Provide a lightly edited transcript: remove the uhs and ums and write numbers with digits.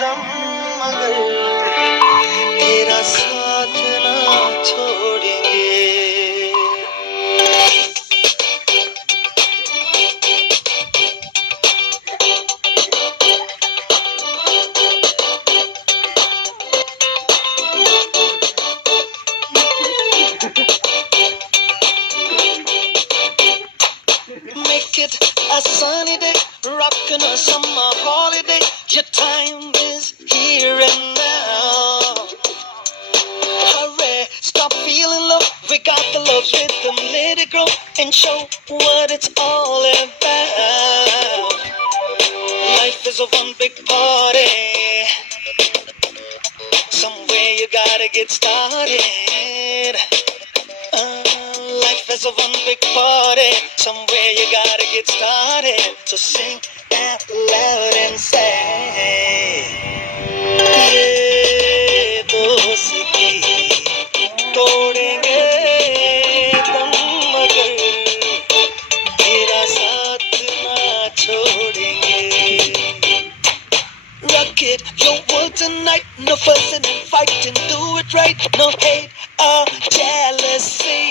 दम मगर तेरा साथ ना छोड़ेंगे. Make it a sunny day, rockin' a summer holiday. Your time is here and now. Hurry, stop feeling love. We got the love rhythm, let it grow and show what it's all about. Life is a one big party. Somewhere you gotta get started. Life is a one big party. Somewhere you gotta get started. So sing out loud and say, ये दोस्ती तोड़ेंगे तुम मगर तेरा साथ ना छोड़ेंगे. Rock it, your world tonight. No fussing and fighting, do it right. No hate or jealousy.